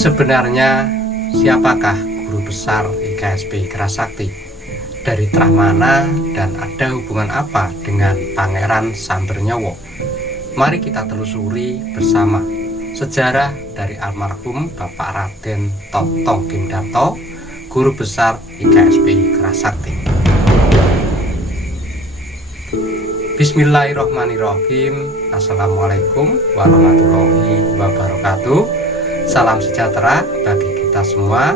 Sebenarnya siapakah guru besar IKSP Kerasakti? Dari terah mana dan ada hubungan apa dengan Pangeran Sambernyawa? Mari kita telusuri bersama sejarah dari almarhum Bapak Raden Toto Kimdarto, guru besar IKSP Kerasakti. Bismillahirrahmanirrahim. Assalamualaikum warahmatullahi wabarakatuh. Salam sejahtera bagi kita semua.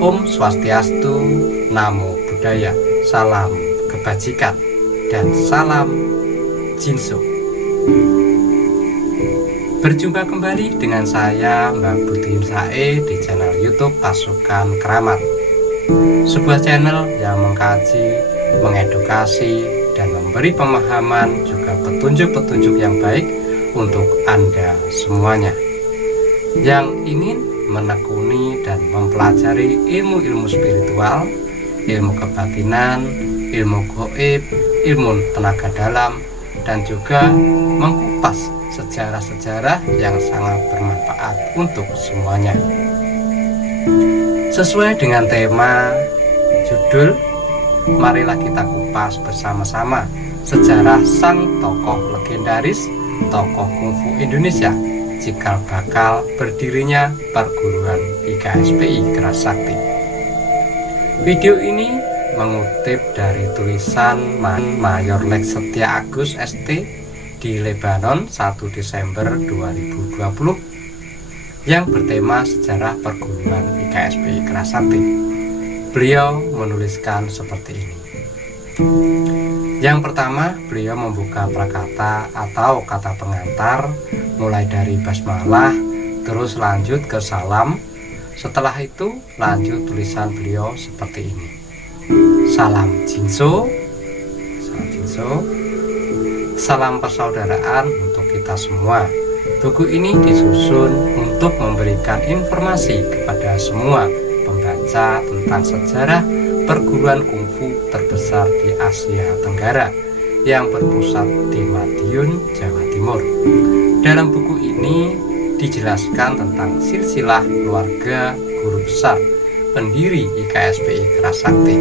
Om Swastiastu, Namo Buddhaya, salam kebajikan, dan salam Jinso. Berjumpa kembali dengan saya Mbak Budi Sae di channel YouTube Pasukan Keramat, sebuah channel yang mengkaji, mengedukasi, dan memberi pemahaman juga petunjuk-petunjuk yang baik untuk Anda semuanya yang ingin menekuni dan mempelajari ilmu-ilmu spiritual, ilmu kebatinan, ilmu gaib, ilmu tenaga dalam, dan juga mengkupas sejarah-sejarah yang sangat bermanfaat untuk semuanya. Sesuai dengan tema judul, marilah kita kupas bersama-sama sejarah sang tokoh legendaris, tokoh kungfu Indonesia, cikal bakal berdirinya perguruan IKSPI Kerasakti. Video ini mengutip dari tulisan Mayor Lex Setia Agus ST di Lebanon 1 Desember 2020 yang bertema sejarah perguruan IKSPI Kerasakti. Beliau menuliskan seperti ini. Yang pertama, beliau membuka prakata atau kata pengantar mulai dari basmalah, terus lanjut ke salam. Setelah itu lanjut tulisan beliau seperti ini. Salam Jinso, salam Jinso, salam persaudaraan untuk kita semua. Buku ini disusun untuk memberikan informasi kepada semua pembaca tentang sejarah perguruan kungfu terbesar di Asia Tenggara yang berpusat di Madiun, Jawa Timur. Dalam buku ini dijelaskan tentang silsilah keluarga guru besar pendiri IKSPI Kerasakti,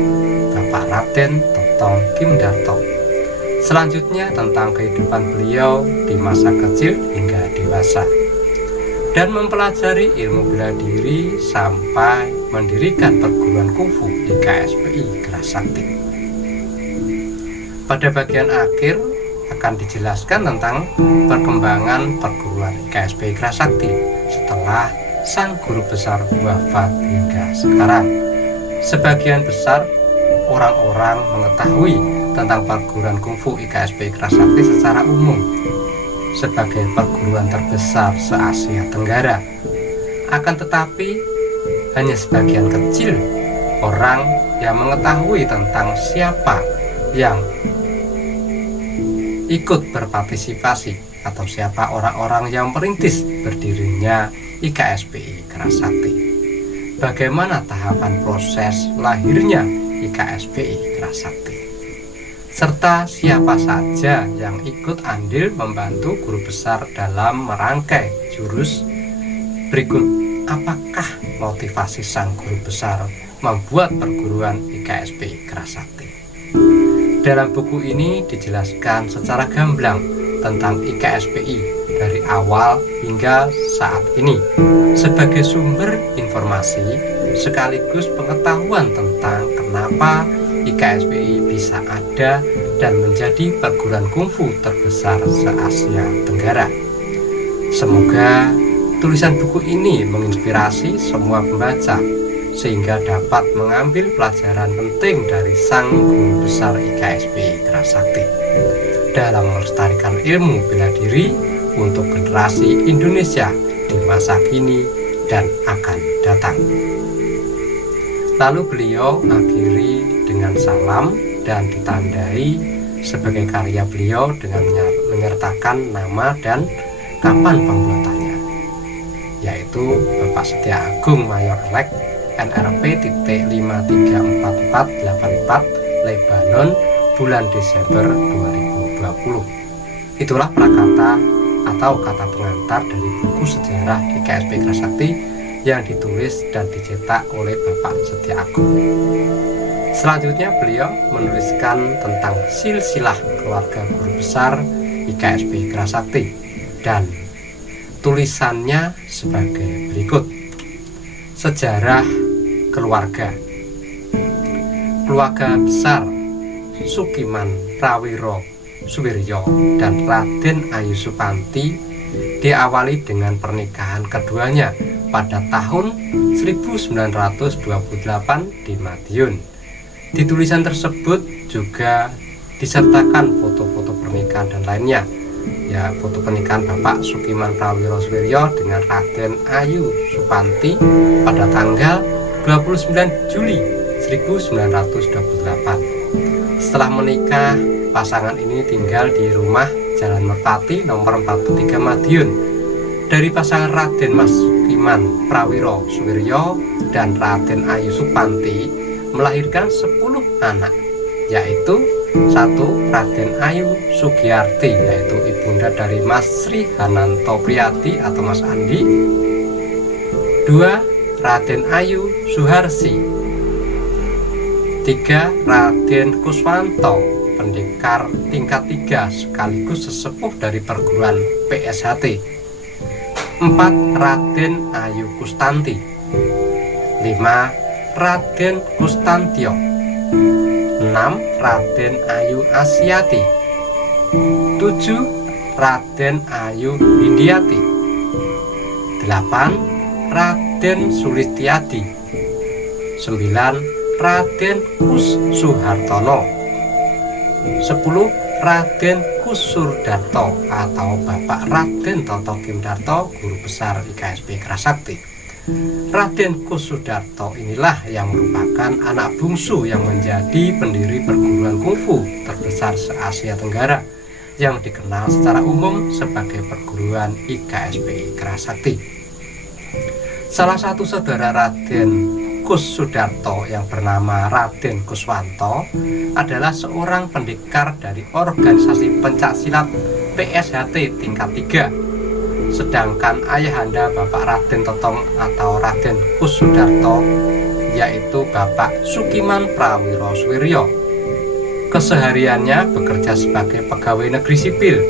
Bapak Raden Toto Kimdarto. Selanjutnya tentang kehidupan beliau di masa kecil hingga dewasa, dan mempelajari ilmu bela diri sampai mendirikan perguruan kungfu IKSPI Kerasakti. Pada bagian akhir akan dijelaskan tentang perkembangan perguruan IKSPI Kerasakti setelah sang guru besar wafat hingga sekarang. Sebagian besar orang-orang mengetahui tentang perguruan kungfu IKSPI Kerasakti secara umum sebagai perguruan terbesar se-Asia Tenggara. Akan tetapi hanya sebagian kecil orang yang mengetahui tentang siapa yang ikut berpartisipasi atau siapa orang-orang yang merintis berdirinya IKSPI Kerasakti. Bagaimana tahapan proses lahirnya IKSPI Kerasakti, serta siapa saja yang ikut andil membantu guru besar dalam merangkai jurus. Berikut apakah motivasi sang guru besar membuat perguruan IKSPI Kerasakti. Dalam buku ini dijelaskan secara gamblang tentang IKSPI dari awal hingga saat ini sebagai sumber informasi sekaligus pengetahuan tentang kenapa IKSPI bisa ada dan menjadi perguruan kungfu terbesar se-Asia Tenggara. Semoga tulisan buku ini menginspirasi semua pembaca sehingga dapat mengambil pelajaran penting dari sang guru besar IKSPI Kerasakti dalam melestarikan ilmu bela diri untuk generasi Indonesia di masa kini dan akan datang. Lalu beliau akhiri dengan salam dan ditandai sebagai karya beliau dengan menyertakan nama dan kapan pembuatannya, yaitu Bapak Setia Agung Mayor Lex NRP.5344484 Lebanon bulan Desember 2020. Itulah prakata atau kata pengantar dari buku sejarah IKSPI Kerasakti yang ditulis dan dicetak oleh Bapak Setiagung. Selanjutnya beliau menuliskan tentang silsilah keluarga guru besar IKSP Kerasakti, dan tulisannya sebagai berikut. Sejarah keluarga. Keluarga besar Sukiman Prawiro Suwiryo dan Raden Ayu Supanti diawali dengan pernikahan keduanya pada tahun 1928 di Madiun. Di tulisan tersebut juga disertakan foto-foto pernikahan dan lainnya, ya, foto pernikahan Bapak Sukiman Prawiro Suwiryo dengan Raden Ayu Supanti pada tanggal 29 Juli 1928. Setelah menikah, pasangan ini tinggal di rumah Jalan Merpati nomor 43 Madiun. Dari pasangan Raden Mas Sukiman Prawiro Suwiryo dan Raden Ayu Supanti melahirkan 10 anak, yaitu 1. Raden Ayu Sugiyarti, yaitu ibunda dari Mas Sri Hananto Priyadi atau Mas Andi. 2. Raden Ayu Suharsi. 3. Raden Kuswanto, pendekar tingkat 3 sekaligus sesepuh dari perguruan PSHT. 4. Raden Ayu Kustanti. 5. Raden Kustantio. 6. Raden Ayu Asyati. 7. Raden Ayu Indiati. 8. Raden Sulistiadi. 9. Raden Kus Suhartono. 10. Raden Kusurdarto atau Bapak Raden Toto Kimdarto, guru besar IKSP Kerasakti. Raden Kusurdarto inilah yang merupakan anak bungsu yang menjadi pendiri perguruan kungfu terbesar se-Asia Tenggara yang dikenal secara umum sebagai perguruan IKSP Kerasakti. Salah satu saudara Raden Kusurdarto yang bernama Raden Kuswanto adalah seorang pendekar dari organisasi pencaksilat PSHT tingkat 3. Sedangkan ayahanda Bapak Raden Totong atau Raden Kusurdarto yaitu Bapak Sukiman Prawiro Suwiryo. Kesehariannya bekerja sebagai pegawai negeri sipil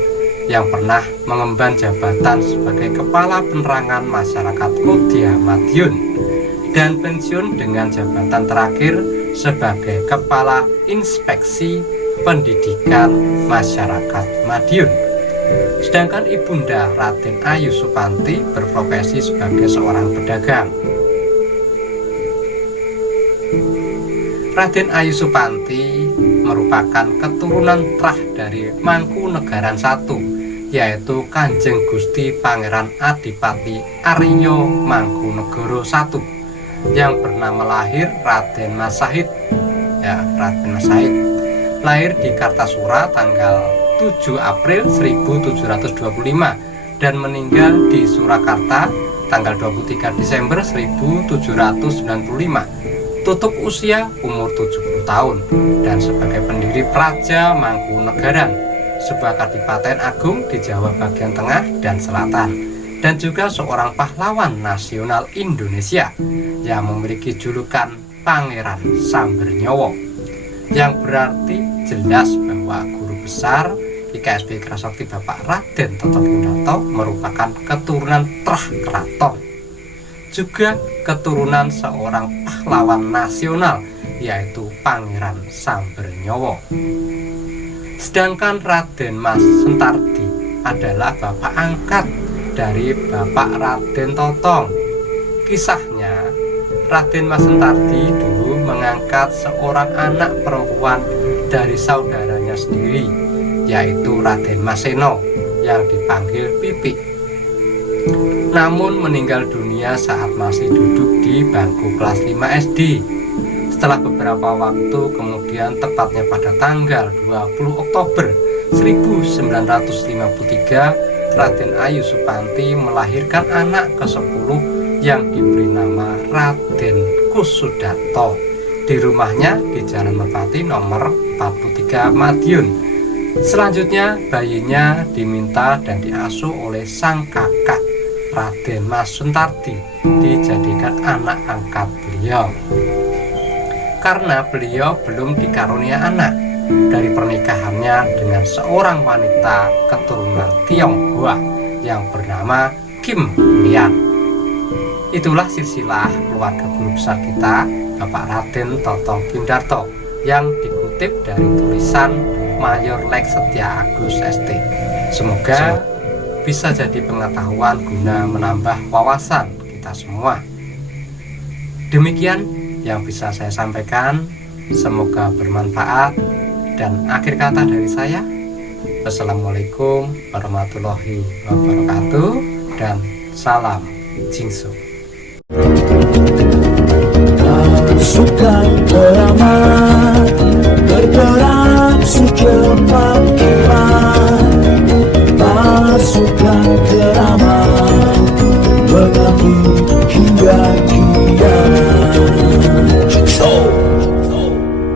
yang pernah mengemban jabatan sebagai Kepala Penerangan Masyarakat Kodia Madiun dan pensiun dengan jabatan terakhir sebagai Kepala Inspeksi Pendidikan Masyarakat Madiun. Sedangkan ibunda Raden Ayu Supanti berprofesi sebagai seorang pedagang. Raden Ayu Supanti merupakan keturunan trah dari Mangkunegaran I, yaitu Kanjeng Gusti Pangeran Adipati Aryo Mangkunegoro I, yang bernama lahir Raden Mas Sahid. Ya, Raden Mas Sahid lahir di Kartasura tanggal 7 April 1725 dan meninggal di Surakarta tanggal 23 Desember 1795. Tutup usia umur 70 tahun dan sebagai pendiri Praja Mangkunegaran, sebuah kadipaten agung di Jawa bagian tengah dan selatan, dan juga seorang pahlawan nasional Indonesia yang memiliki julukan Pangeran Sambernyowo, yang berarti jelas bahwa guru besar IKSP Kerasakti Bapak Raden Toto Kimdarto merupakan keturunan trah keraton, juga keturunan seorang pahlawan nasional yaitu Pangeran Sambernyowo. Sedangkan Raden Mas Sentardi adalah bapak angkat dari Bapak Raden Totong. Kisahnya, Raden Mas Sentardi dulu mengangkat seorang anak perempuan dari saudaranya sendiri, yaitu Raden Mas Seno yang dipanggil Pipik. Namun meninggal dunia saat masih duduk di bangku kelas 5 SD. Setelah beberapa waktu kemudian, tepatnya pada tanggal 20 Oktober 1953, Raden Ayu Supanti melahirkan anak ke-10 yang diberi nama Raden Kusurdarto di rumahnya di Jalan Merpati nomor 43 Madiun. Selanjutnya bayinya diminta dan diasuh oleh sang kakak Raden Mas Suntardi dijadikan anak angkat beliau, karena beliau belum dikarunia anak dari pernikahannya dengan seorang wanita keturunan Tionghoa yang bernama Kim Lian. Itulah silsilah keluarga guru besar kita, Bapak Raden Totong Kim Darto, yang dikutip dari tulisan Mayor Lex Setia Agus ST. Semoga bisa jadi pengetahuan guna menambah wawasan kita semua. Demikian yang bisa saya sampaikan, semoga bermanfaat. Dan akhir kata dari saya, wassalamualaikum warahmatullahi wabarakatuh, dan salam Jingsu. Pasukan keramat bergerak secepat kilat. Pasukan keramat mengabdi hingga kiamat.